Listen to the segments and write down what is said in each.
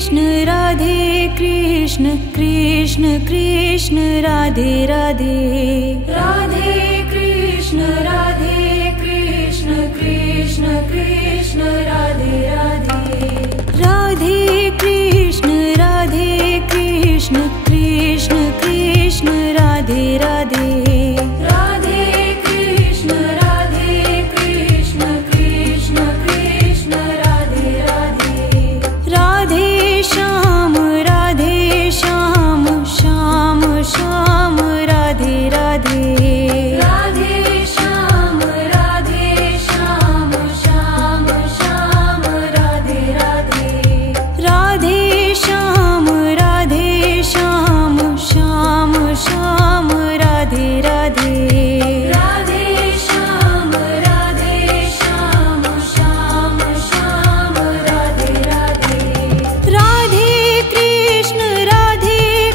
Krishna Krishna Krishna Radhe Radhe Radhe Krishna Krishna Krishna Radhe Radhe Radhe Krishna Krishna Krishna Radhe Radhe Radhe Krishna Krishna Krishna Radhe Radhe Radhe Shyam Shyam Shyam Radhe Radhe Radhe Shyam Shyam Shyam Radhe Radhe Radhe Shyam Shyam Shyam Radhe Radhe Radhe Shyam Shyam Shyam Radhe Radhe Radhe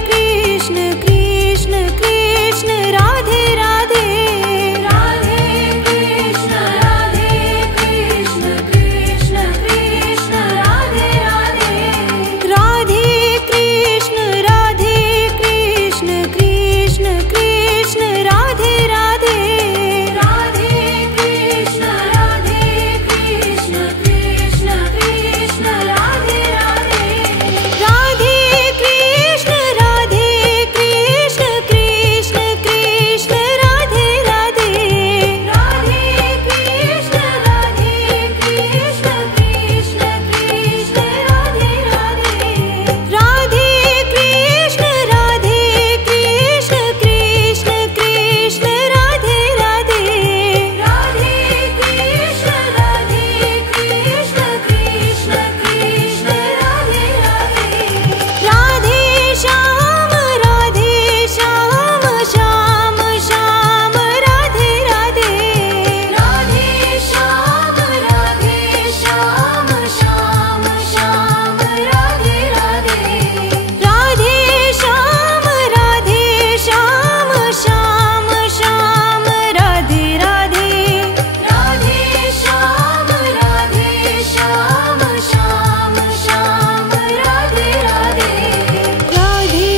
Krishna Krishna Krishna Radhe Radhe Radhe Krishna Krishna Krishna Radhe Radhe Radhe Krishna Krishna Krishna Radhe Radhe Radhe Krishna Krishna Krishna Radhe Radhe Radhe Krishna Krishna Krishna Radhe Radhe Radhe Krishna Krishna Krishna Radhe Radhe Radhe Krishna Krishna Krishna Radhe Radhe Radhe Krishna Krishna Krishna Radhe Radhe Radhe Shyam Shyam Shyam Radhe Radhe Radhe Shyam Shyam Shyam Radhe Radhe Radhe Shyam Shyam Shyam Radhe Radhe Radhe Shyam Shyam Shyam Radhe Radhe Radhe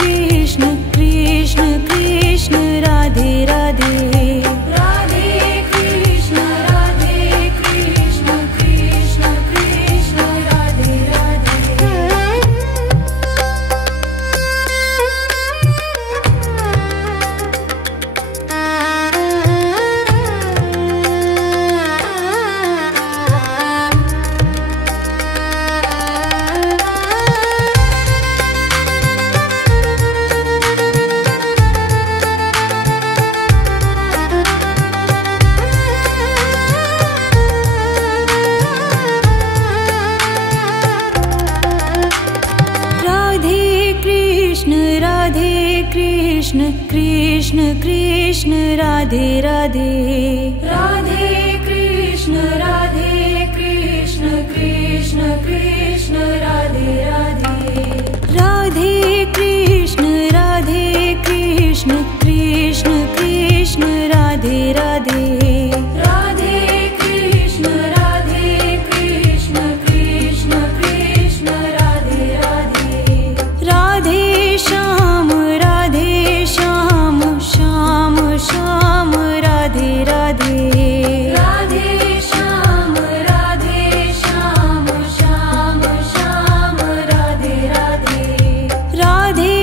Krishna Krishna Krishna Radhe Radhe Radhe Krishna Krishna Krishna Radhe Radhe Radhe Krishna Krishna Krishna Radhe Radhe Radhe Krishna Krishna Krishna Radhe Radhe Radhe Krishna Krishna Krishna Radhe Radhe Radhe Krishna Krishna Krishna Radhe Radhe Radhe Shyam Shyam Shyam Radhe Radhe Radhe Shyam Shyam Shyam Radhe Radhe Radhe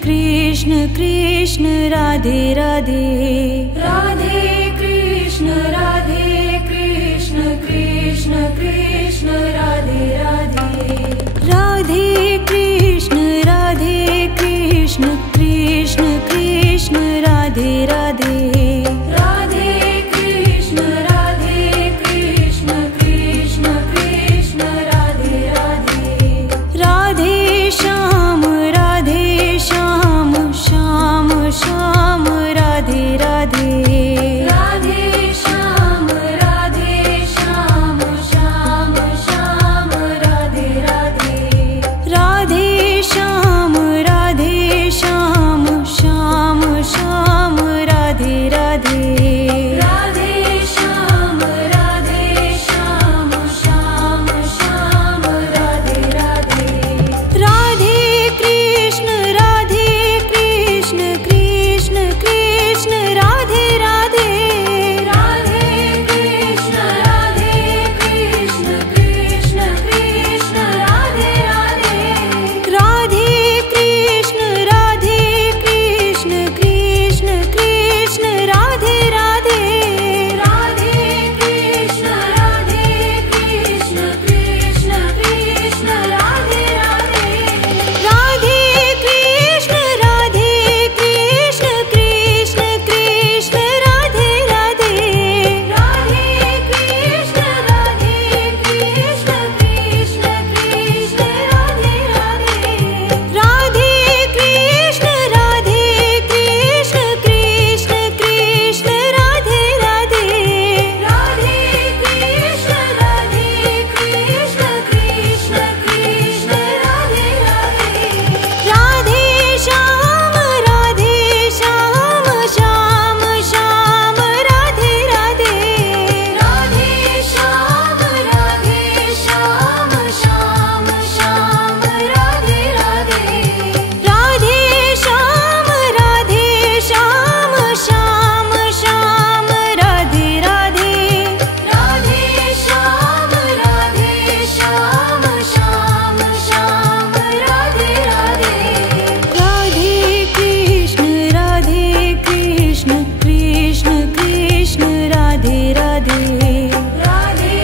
Krishna Krishna Radhe Radhe Radhe Krishna Krishna Krishna Radhe Radhe Radhe Krishna Krishna Krishna Radhe Radhe Radhe Krishna Krishna Krishna Radhe Radhe Radhe Shyam Shyam Shyam Radhe Radhe Radhe Shyam Shyam Shyam Radhe Radhe Radhe Shyam Shyam Shyam Radhe Radhe Radhe Shyam Shyam Shyam Radhe Radhe Radhe Krishna Krishna Krishna Radhe Radhe Radhe Krishna Krishna Krishna Radhe Radhe Radhe Krishna Krishna Krishna Radhe Radhe Radhe Krishna Krishna Krishna Radhe Radhe Radhe Krishna Krishna Krishna Radhe Radhe Radhe Krishna Krishna Krishna Radhe Radhe Radhe Krishna Krishna Krishna Radhe Radhe Radhe Krishna Krishna Krishna Radhe Radhe Radhe Shyam Shyam Shyam Radhe Radhe Radhe Shyam Shyam Shyam Radhe Radhe Radhe Shyam Shyam Shyam Radhe Radhe Radhe Shyam Shyam Radhe Radhe Radhe Krishna Krishna Krishna Radhe Radhe Radhe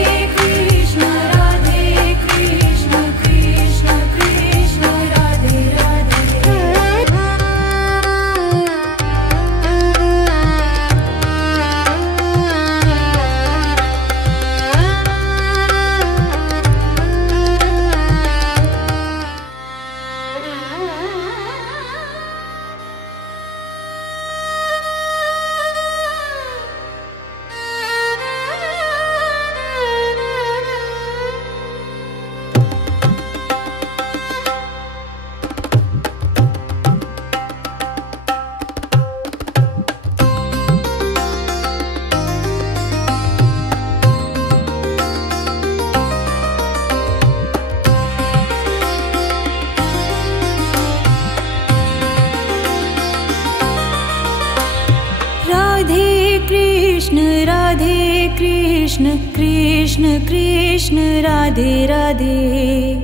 Krishna Krishna Krishna Radhe Radhe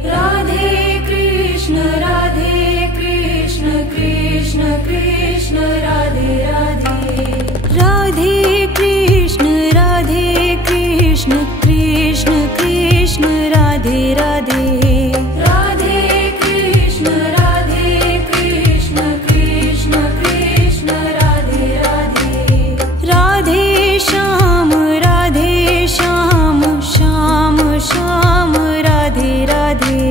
Radhe Krishna Krishna Krishna Radhe Radhe Radhe Krishna Krishna Krishna Radhe Radhe Radhe Krishna Krishna Krishna Radhe Radhe Radhe Krishna Krishna Krishna Radhe Radhe Radhe Shyam Shyam Shyam Radhe Radhe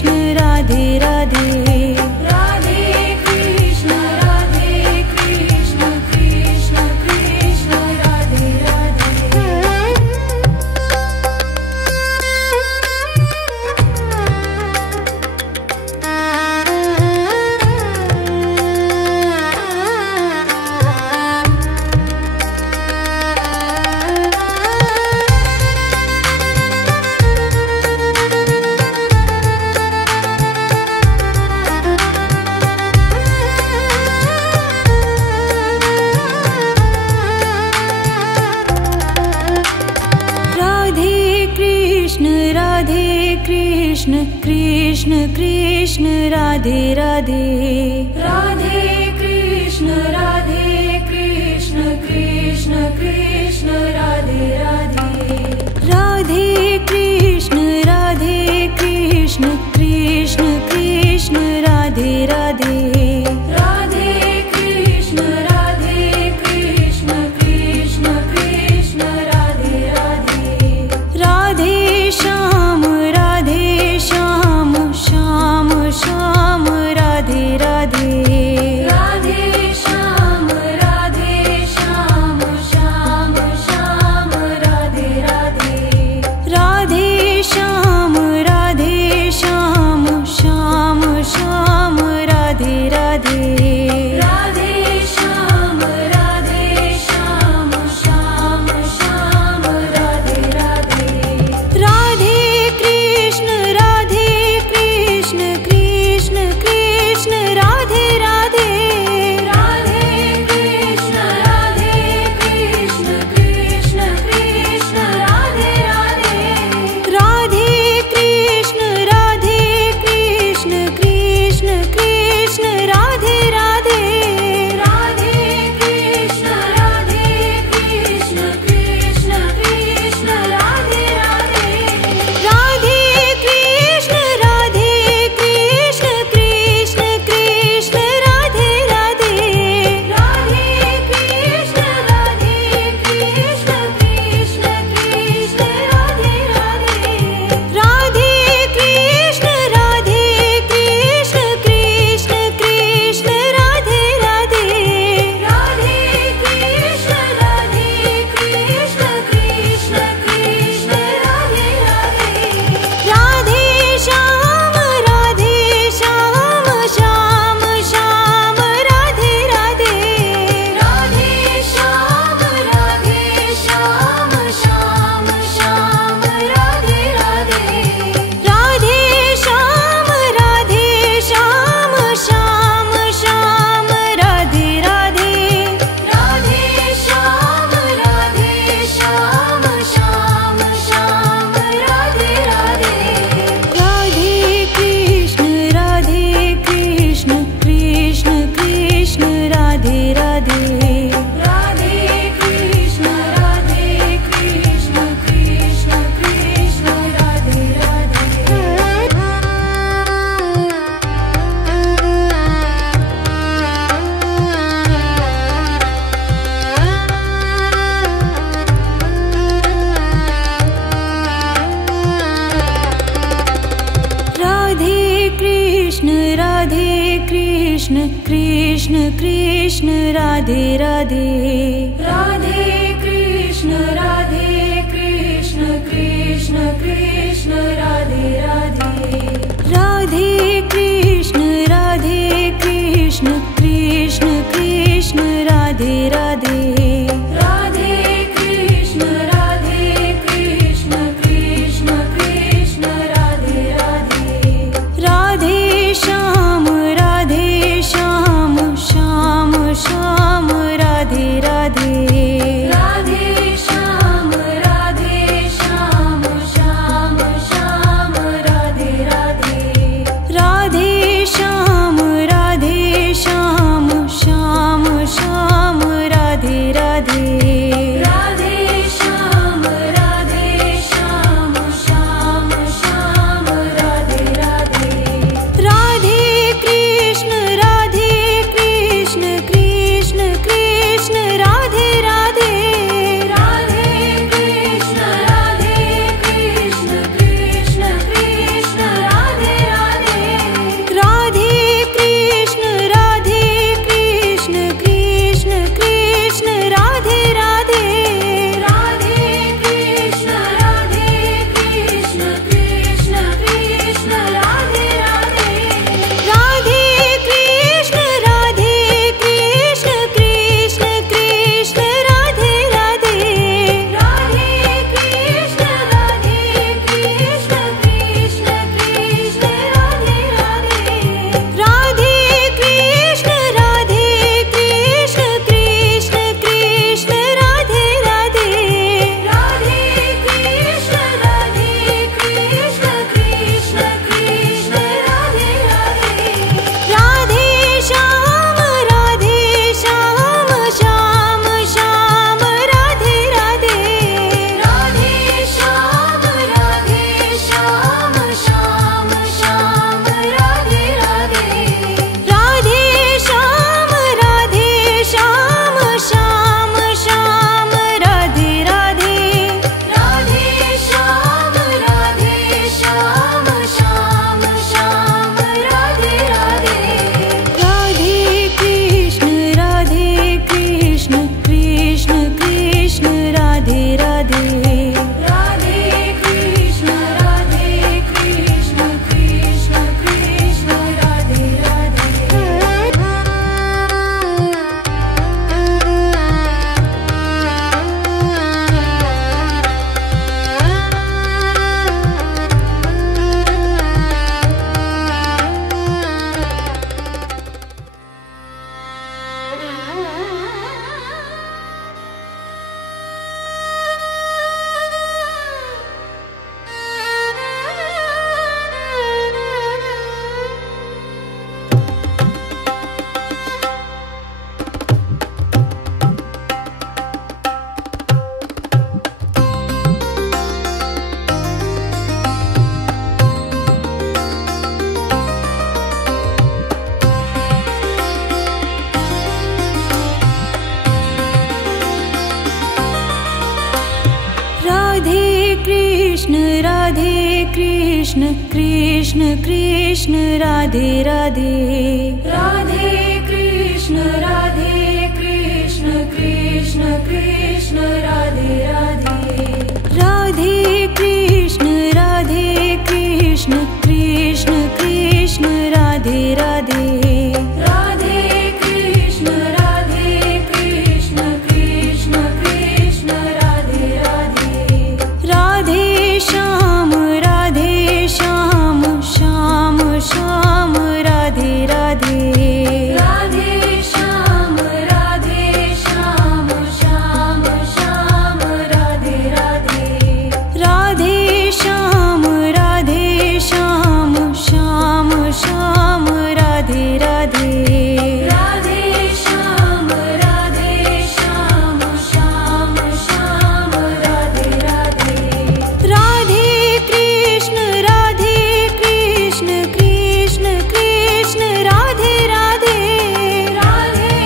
Krishna Radhe Radhe Radhe Krishna Krishna Krishna Radhe Radhe Krishna Krishna Radhe Radhe Radhe Krishna Krishna Radhe Radhe Radhe Krishna Krishna Radhe Radhe Radhe Krishna Krishna Radhe Radhe Radhe Shyam Shyam Shyam Radhe Radhe Radhe Shyam Shyam Shyam Radhe Radhe Radhe Shyam Shyam Shyam Radhe Radhe Radhe Shyam Shyam Shyam Radhe Radhe Radhe Krishna Krishna Radhe Radhe Radhe Krishna Krishna Radhe Radhe Radhe Krishna Krishna Radhe Radhe Radhe Krishna Krishna Radhe Radhe Radhe Krishna Krishna Radhe Radhe Radhe Krishna Krishna Radhe Radhe Radhe Krishna Krishna Radhe Radhe Radhe Krishna Krishna Radhe Radhe Radhe Shyam Shyam Shyam Radhe Radhe Radhe Shyam Shyam Shyam Radhe Radhe Radhe Shyam Shyam Radhe Radhe Radhe Shyam Shyam Radhe Radhe Radhe Krishna Krishna Radhe Radhe Radhe Krishna Krishna Radhe Radhe Radhe Krishna Krishna Radhe Radhe Radhe Krishna Krishna Radhe Radhe Radhe Krishna Krishna Radhe Radhe Radhe Krishna Krishna Radhe Radhe Radhe Shyam Shyam Radhe Radhe Radhe Shyam Shyam Krishna Krishna Krishna Radhe Radhe Radhe Krishna Krishna Krishna Radhe Radhe Radhe Krishna Krishna Krishna Radhe Radhe Radhe Krishna Krishna Krishna Radhe Radhe Radhe Shyam Shyam Shyam Radhe Radhe Radhe Shyam Shyam Shyam Radhe Radhe Radhe Shyam Shyam Shyam Radhe Radhe Radhe Shyam Shyam Shyam Radhe Radhe Radhe Krishna Krishna Krishna Radhe Radhe Radhe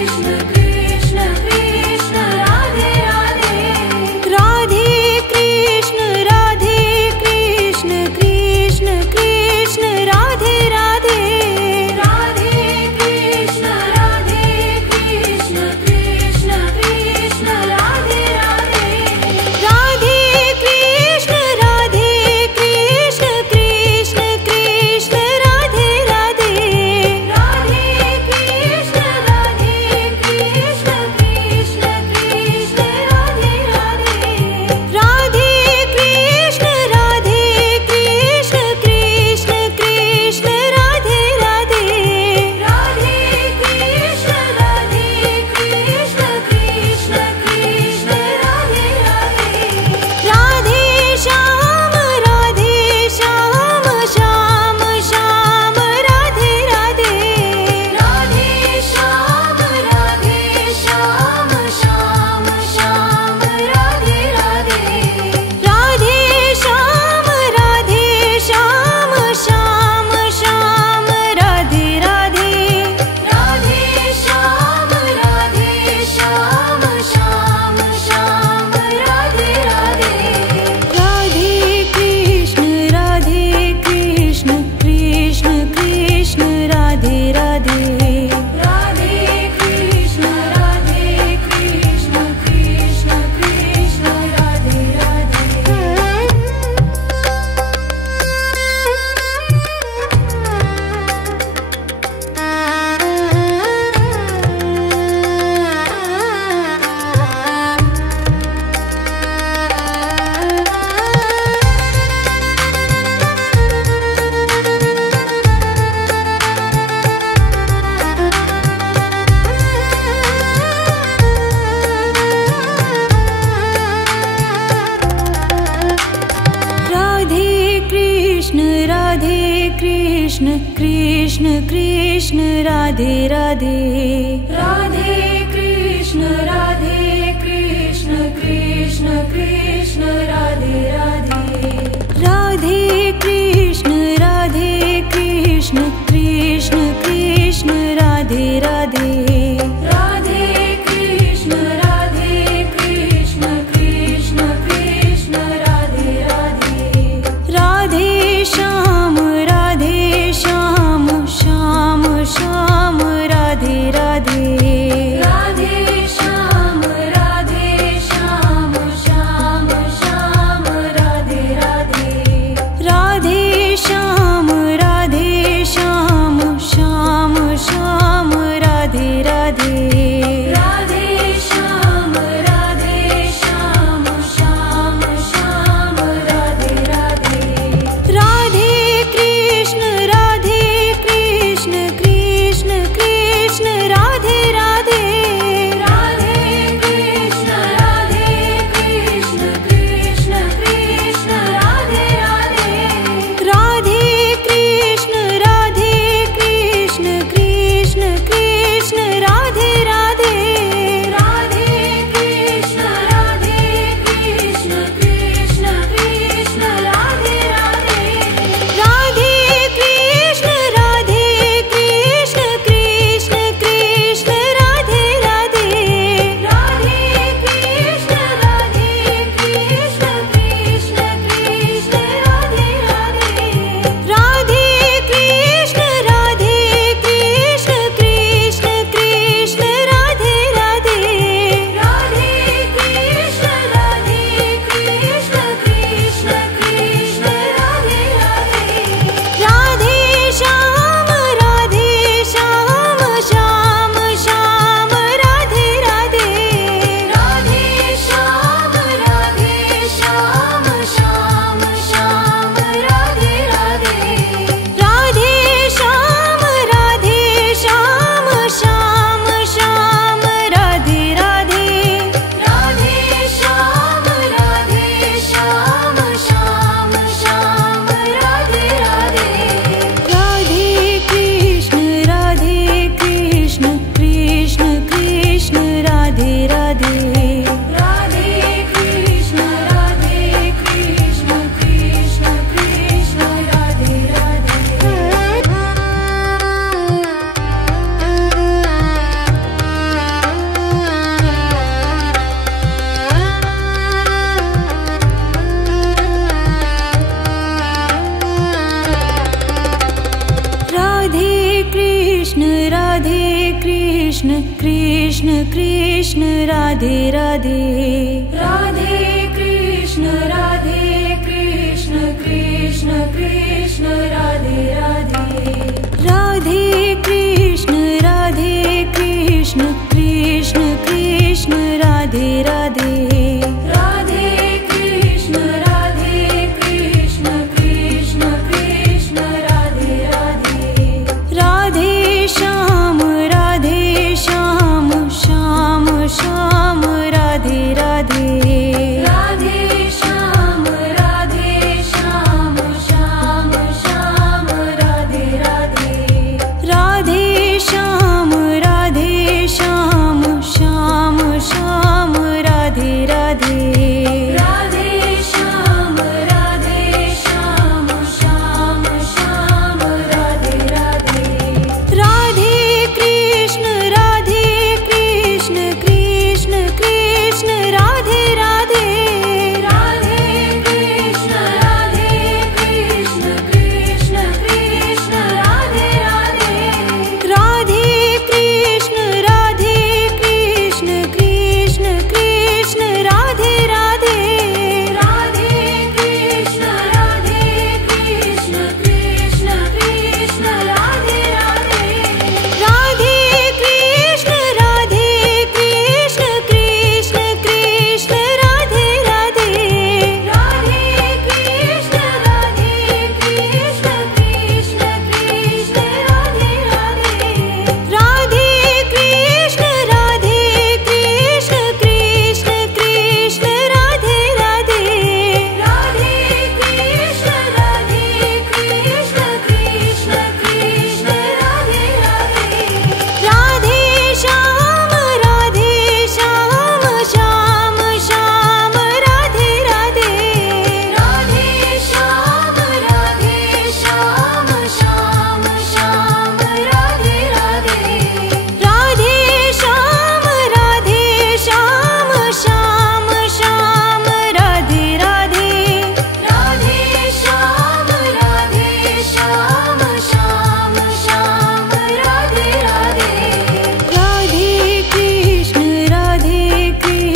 Krishna Krishna Krishna Radhe Radhe Radhe Krishna Krishna Krishna Radhe Radhe Radhe Krishna Krishna Krishna Radhe Radhe Radhe Krishna Krishna Krishna Radhe Radhe Radhe Krishna Krishna Krishna Radhe Radhe Radhe Krishna Krishna Krishna Radhe Radhe Radhe Krishna Krishna Krishna Radhe Radhe Radhe Shyam Shyam Shyam Radhe Radhe Radhe Shyam Shyam Shyam Radhe Radhe Radhe Shyam Shyam Shyam Radhe Radhe Radhe Shyam Shyam Shyam Radhe Radhe Radhe Krishna Krishna Krishna Radhe Radhe Radhe Krishna Krishna Krishna Radhe Radhe Radhe Krishna Krishna Krishna Radhe Radhe Radhe Krishna Krishna Krishna Radhe Radhe Radhe Krishna Krishna Krishna Radhe Radhe Radhe Krishna Krishna Krishna Radhe Radhe Radhe Shyam Shyam Shyam Radhe Radhe Radhe Shyam Krishna Krishna Radhe Radhe Radhe Krishna Krishna Krishna Radhe Radhe Radhe Krishna Krishna Krishna Radhe Radhe Radhe Krishna Krishna Krishna Radhe Radhe Radhe Shyam Shyam Shyam Radhe Radhe Radhe Shyam Shyam Shyam Radhe Radhe Radhe Shyam Shyam Shyam Radhe Radhe Radhe Shyam Shyam Shyam Radhe Radhe Radhe Krishna Krishna Krishna Radhe Radhe Radhe Krishna Krishna Krishna Radhe Radhe Radhe Krishna Krishna Krishna Radhe Radhe Radhe Krishna Krishna Krishna Radhe Radhe Radhe Krishna Krishna Krishna Radhe Radhe Radhe Krishna Krishna Krishna Radhe Radhe Radhe Krishna Krishna Krishna Radhe Radhe Radhe Krishna Krishna Krishna Radhe Radhe Radhe Shyam Shyam Shyam Radhe Radhe Radhe Shyam Shyam Shyam Radhe Radhe Radhe Shyam Shyam Shyam Radhe Radhe Radhe Shyam Shyam Shyam Radhe Radhe Radhe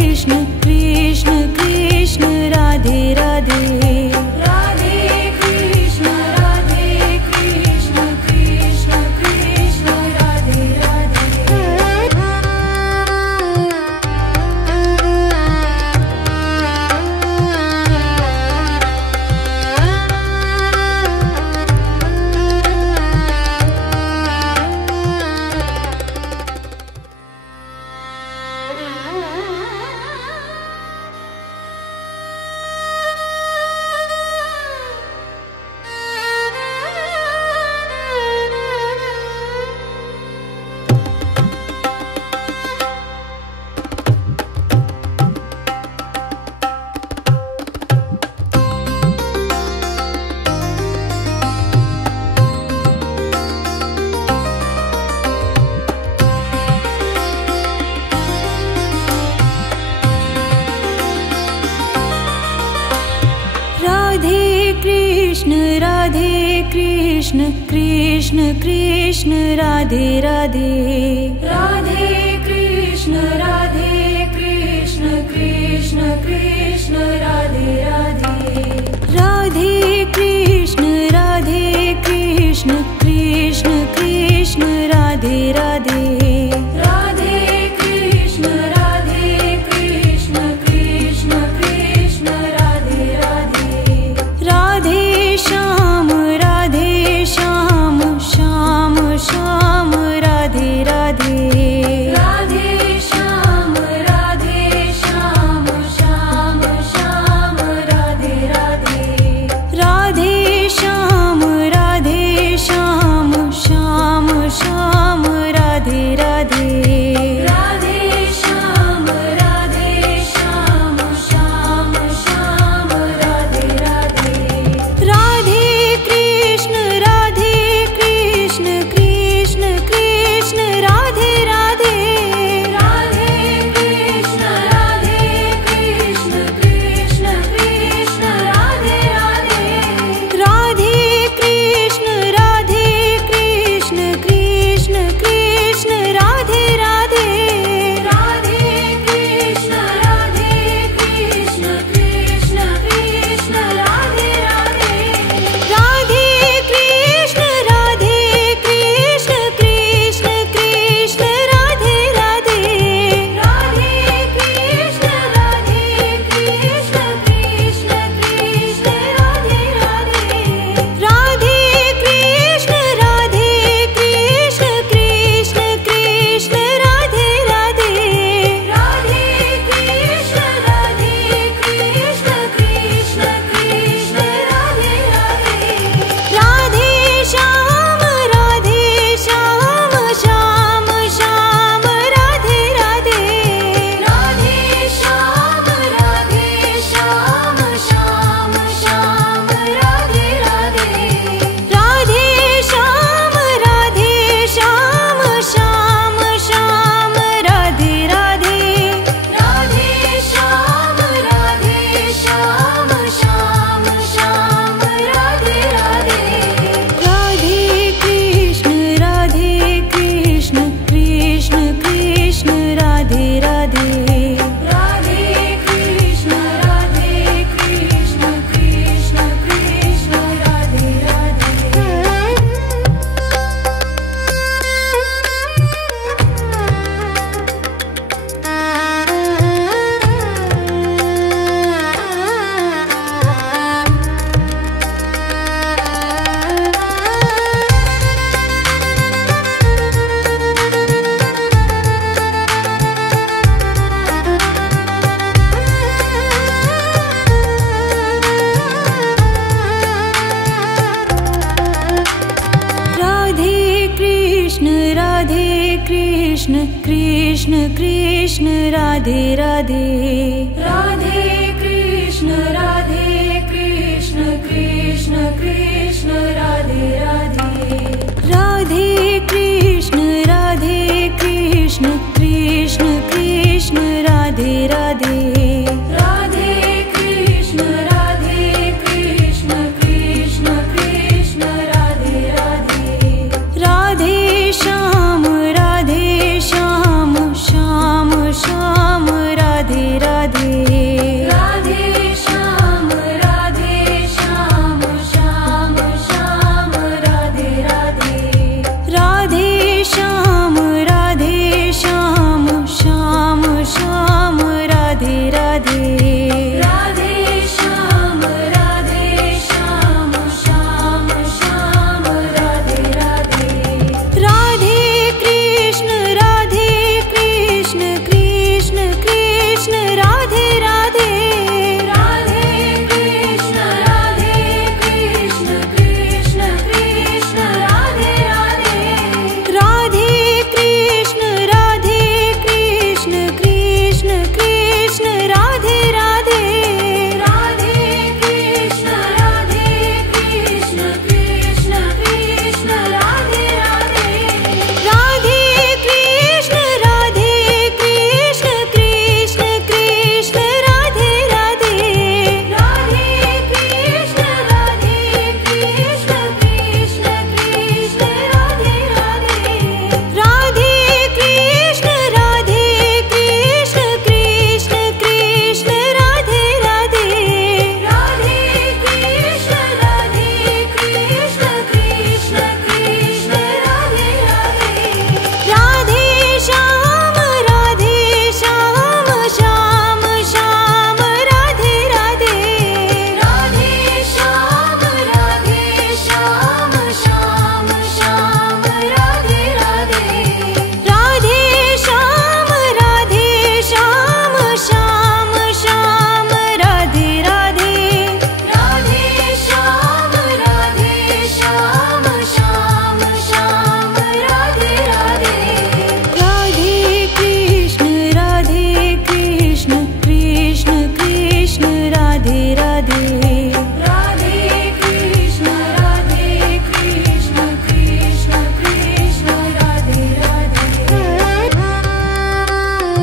Krishna Krishna Krishna Radhe Radhe Radhe Krishna Krishna Krishna Radhe Radhe Radhe Krishna Krishna Krishna Radhe Radhe Radhe Krishna Krishna Krishna Radhe Radhe Radhe Krishna Krishna Krishna Radhe Radhe Radhe Krishna Krishna Krishna Radhe Radhe Radhe Shyam Shyam Shyam Radhe Radhe Radhe Shyam Shyam Shyam Krishna Krishna Krishna Radhe Radhe Radhe Krishna Krishna Krishna Radhe Radhe Radhe Krishna Krishna Krishna Radhe Radhe Radhe Krishna Krishna Krishna Radhe Radhe Radhe Shyam Shyam Shyam Radhe Radhe Radhe Shyam Shyam Shyam Radhe Radhe Radhe Shyam Shyam Shyam Radhe Radhe Radhe Shyam Shyam Shyam Radhe Radhe Radhe Krishna Krishna Krishna Radhe Radhe Radhe Krishna Krishna Krishna Radhe Radhe Radhe Krishna Krishna Krishna Radhe Radhe Radhe Krishna Krishna Krishna Radhe Radhe Radhe Krishna Krishna Krishna Radhe Radhe Radhe Krishna Krishna Krishna Radhe Radhe Radhe Krishna Krishna Krishna Radhe Radhe Radhe Krishna Krishna Krishna Radhe Radhe Radhe Shyam Shyam Shyam Radhe Radhe Radhe Shyam Shyam Shyam Radhe Radhe Radhe Shyam Shyam Shyam Radhe Radhe Radhe Shyam Shyam Shyam Radhe Radhe Radhe Krishna Krishna Krishna Radhe Radhe Radhe Krishna Krishna Krishna Radhe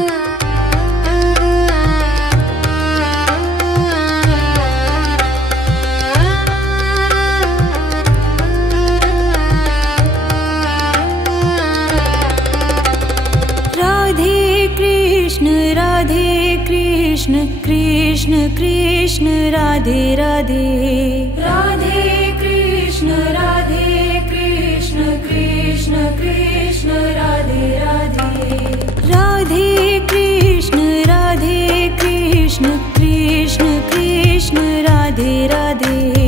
Radhe Radhe Krishna Krishna Krishna Radhe Radhe Radhe Krishna Krishna Krishna Radhe Radhe Radhe Krishna Krishna Krishna Radhe Radhe